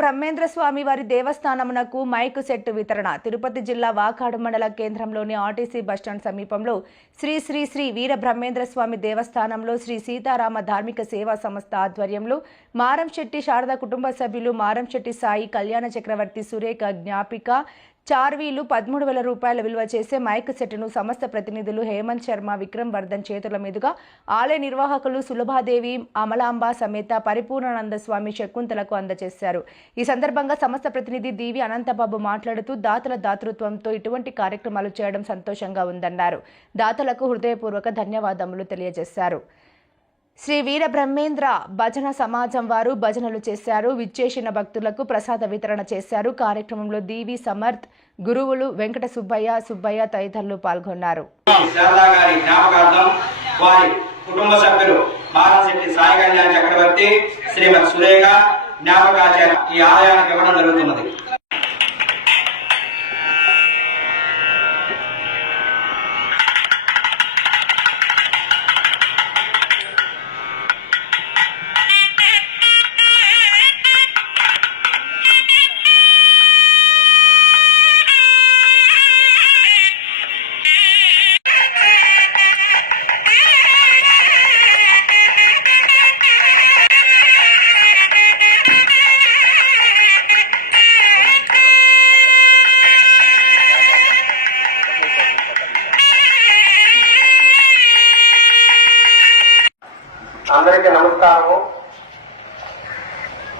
బ్రహ్మేంద్ర స్వామి వారి దేవస్థానమునకు mic set వితరణ. తిరుపతి జిల్లా వాకాడు మండల కేంద్రంలోని ఆర్టీసీ బస్టాండ్ సమీపంలో శ్రీ శ్రీ శ్రీ వీర బ్రహ్మేంద్ర స్వామి దేవస్థానంలో శ్రీ సీతారామ ధార్మిక సేవా సంస్థ ఆధ్వర్యంలో మారంశెట్టి శారద కుటుంబ సభ్యులు మారంశెట్టి సాయి కళ్యాణ చక్రవర్తి సురేఖ జ్ఞాపిక చార్వీలు 13,000 రూపాయల విలువ చేసే మైక్ సెట్ను సంస్థ ప్రతినిధులు హేమంత్ శర్మ, విక్రమ్ వర్ధన్ చేతుల మీదుగా ఆలయ నిర్వాహకులు సులభాదేవి, అమలాంబ సమేత పరిపూర్ణానంద స్వామి శకుంతలకు అందజేశారు. ఈ సందర్భంగా సంస్థ ప్రతినిధి దీవి అనంతబాబు మాట్లాడుతూ దాతల దాతృత్వంతో ఇటువంటి కార్యక్రమాలు చేయడం సంతోషంగా ఉందన్నారు. దాతలకు హృదయపూర్వక ధన్యవాదములు తెలియజేశారు. శ్రీ వీర బ్రహ్మేంద్ర భజన సమాజం వారు భజనలు చేశారు. విచ్చేసిన భక్తులకు ప్రసాద వితరణ చేశారు. కార్యక్రమంలో దీవి సమర్థ్, గురువులు వెంకట సుబ్బయ్య తదితరులు పాల్గొన్నారు. కుటుంబ సభ్యులు మారంశెట్టి సాయి కళ్యాణ చక్రవర్తి శ్రీమతి సురేఖ జ్ఞాపకాచార్య ఈ ఆలయానికి ఇవ్వడం జరుగుతున్నది. అందరికీ నమస్కారము.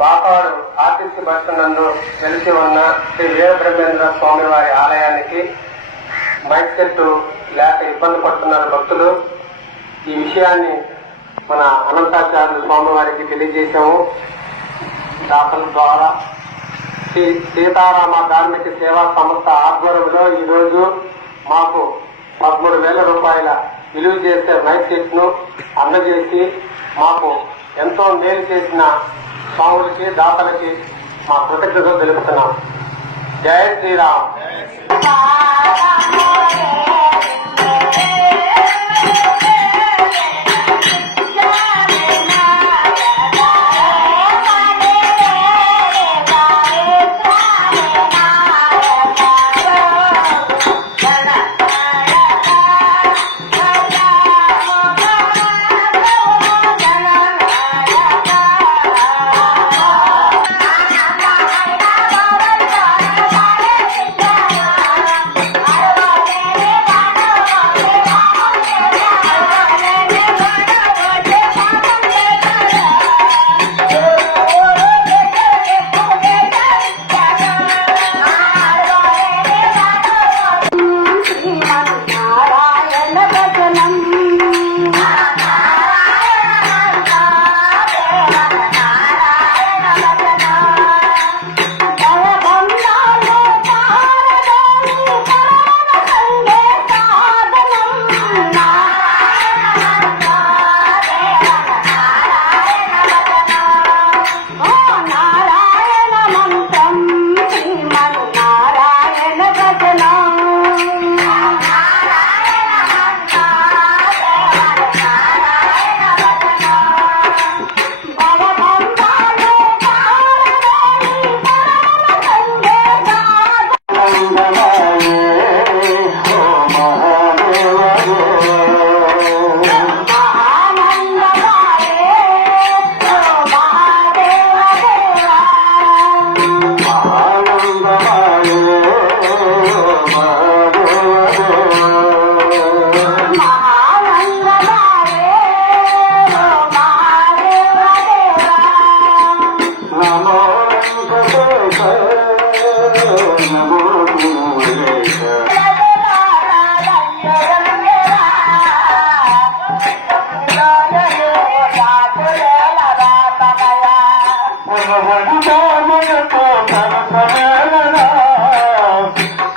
వాకాడు ఆర్టీసీ బస్సు నందు వెలిసి ఉన్న శ్రీ వీరబ్రహ్మేంద్ర స్వామి వారి ఆలయానికి మైక్ సెట్ లేక ఇబ్బంది పడుతున్నారు భక్తులు. ఈ విషయాన్ని మన అనంతాచార్య స్వామి వారికి తెలియజేశాము. దాతల ద్వారా శ్రీ సీతారామ ధార్మిక సేవా సంస్థ ఆధ్వర్యంలో ఈరోజు మాకు 13,000 రూపాయల విలువ చేసే మైక్ సెట్ ను అందజేసి మాకు ఎంతో మేలు చేసిన స్వాములకి దాతలకి మా కృతజ్ఞతలు తెలుపుతున్నాం. జై శ్రీరామ్.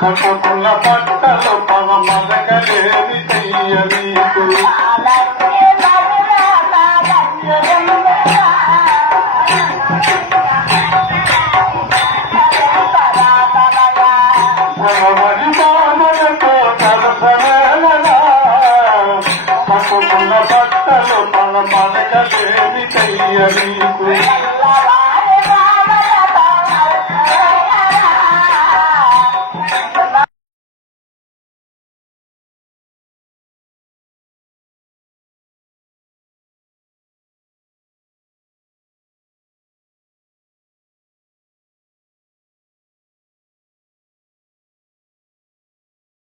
కట్టుకున్న పట్టలు పవ మదగలేవి చెయ్యనీకు కట్టుకున్న పట్టలు పవ మదగలేవి చెయ్యనీకు